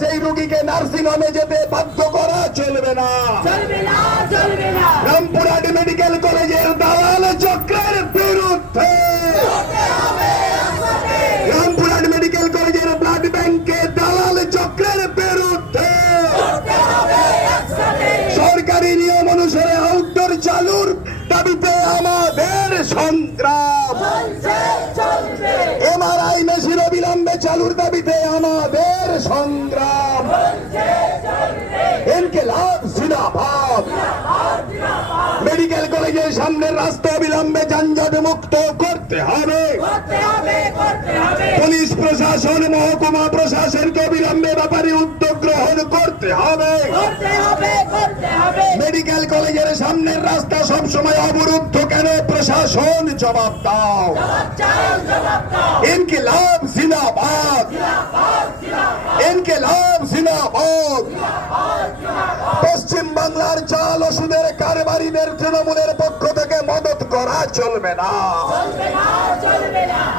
রোগীকে নার্সিং হোমে যেতে বাধ্য করা চলবে না। চলবে না চলবে না। রামপুরহাট মেডিকেল কলেজের দালাল চক্রের বিরুদ্ধে। রামপুরহাট মেডিকেল কলেজের ব্লাড ব্যাংকে দালাল চক্রের বিরুদ্ধে। সরকারি নিয়ম অনুসারে আউটডোর চালুর দাবিতে আমাদের সংগ্রাম। এমআরআই মেশিন অবিলম্বে চালুর দাবিতে আমাদের সংগ্রাম। ইনকিলাব জিন্দাবাদ। মেডিকেল কলেজের সামনের রাস্তা অবিলম্বে যানজট মুক্ত করতে হবে। পুলিশ প্রশাসন মহকুমা প্রশাসনকে অবিলম্বে ব্যাপারে উদ্যোগ গ্রহণ করতে হবে। মেডিকেল কলেজের সামনের রাস্তা সবসময় অবরুদ্ধ কেন? প্রশাসন জবাব দাও। ইনকিলাব জিন্দাবাদ। ইনকিলাব জিন্দাবাদ। পশ্চিম বাংলার চাল ওষুধের কারবারিদের তৃণমূলের পক্ষ থেকে মদত করা চলবে না।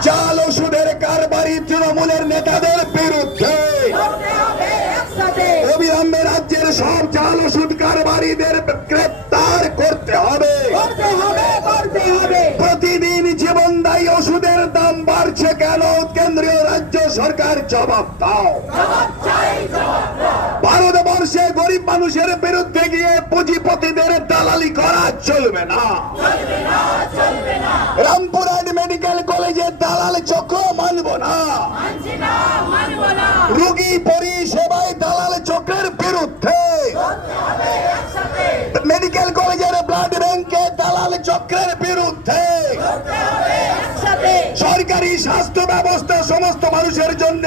চাল ওষুধের কারবারি তৃণমূলের নেতাদের বিরুদ্ধে। অবিলম্বে রাজ্যের সব চাল ওষুধ কারবারিদের গ্রেপ্তার করতে হবে করতে হবে করতে হবে প্রতিদিন জীবনদায়ী ওষুধের দাম বাড়ছে কেন কেন্দ্রীয় রাজ্য সরকার জবাব দাও। ভারতবর্ষে গরিব মানুষের বিরুদ্ধে গিয়ে পুঁজিপতিদের দালালি করা চলবে না। রামপুরহাট মেডিকেল কলেজের দালাল চক্র মানব না। রোগী পরিষেবায় দালাল চক্রের বিরুদ্ধে। মেডিকেল কলেজের ব্লাড ব্যাংকে দালাল চক্রের বিরুদ্ধে করতে হবে একসাথে সরকারি স্বাস্থ্য ব্যবস্থা সমস্ত মানুষের জন্য।